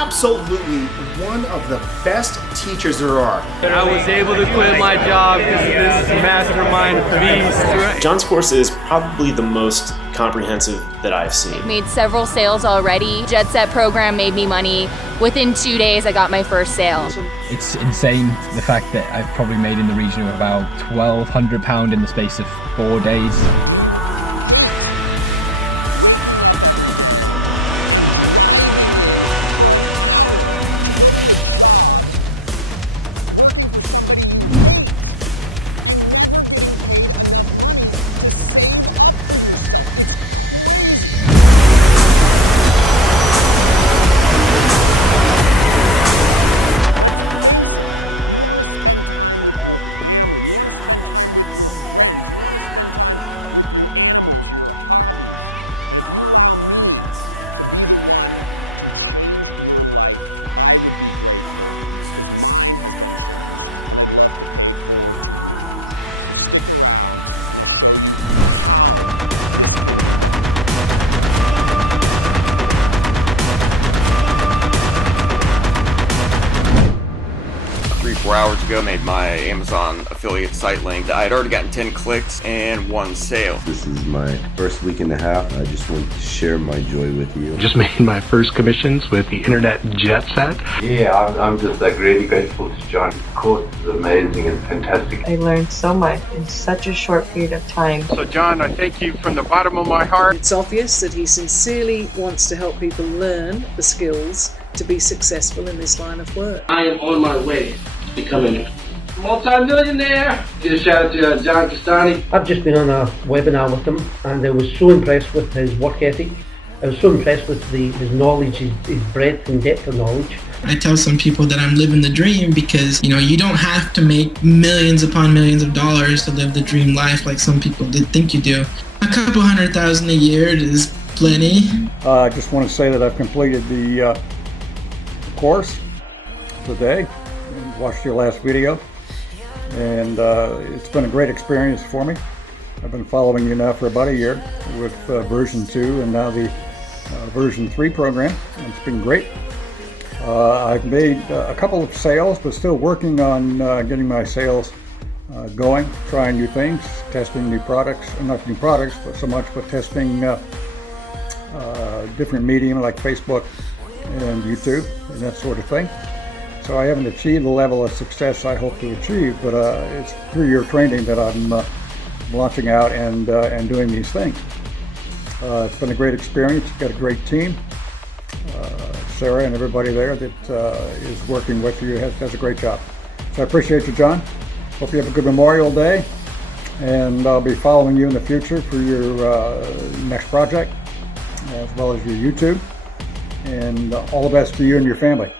absolutely one of the best teachers there are. I was able to quit my job because of this mastermind beast. John's course is probably the most comprehensive that I've seen. Made several sales already. Jet Set program made me money. Within 2 days, I got my first sale. It's insane the fact that I've probably made in the region of about £1,200 in the space of 4 days. Four hours ago, made my Amazon affiliate site link. I had already gotten 10 clicks and 1 sale. This is my first week and a half. I just want to share my joy with you. Just made my first commissions with the Internet Jet Set. Yeah, I'm just really grateful to John. His course is amazing and fantastic. I learned so much in such a short period of time. So John, I thank you from the bottom of my heart. It's obvious that he sincerely wants to help people learn the skills to be successful in this line of work. I am on my way to becoming a multi-millionaire. Give a shout out to John Castani. I've just been on a webinar with him and I was so impressed with his work ethic. I was so impressed with his knowledge, his breadth and depth of knowledge. I tell some people that I'm living the dream because, you don't have to make millions upon millions of dollars to live the dream life like some people did think you do. A couple $100,000 a year is plenty. I just want to say that I've completed the course today. Watched your last video, and it's been a great experience for me. I've been following you now for about a year with version 2 and now the version 3 program. It's been great. I've made a couple of sales, but still working on getting my sales going, trying new things, testing new products, not new products, but so much, but testing different medium like Facebook and YouTube and that sort of thing. So I haven't achieved the level of success I hope to achieve, but it's through your training that I'm launching out and doing these things. It's been a great experience. You've got a great team. Sarah and everybody there that is working with you does a great job. So I appreciate you, John. Hope you have a good Memorial Day, and I'll be following you in the future for your next project, as well as your YouTube. And all the best to you and your family.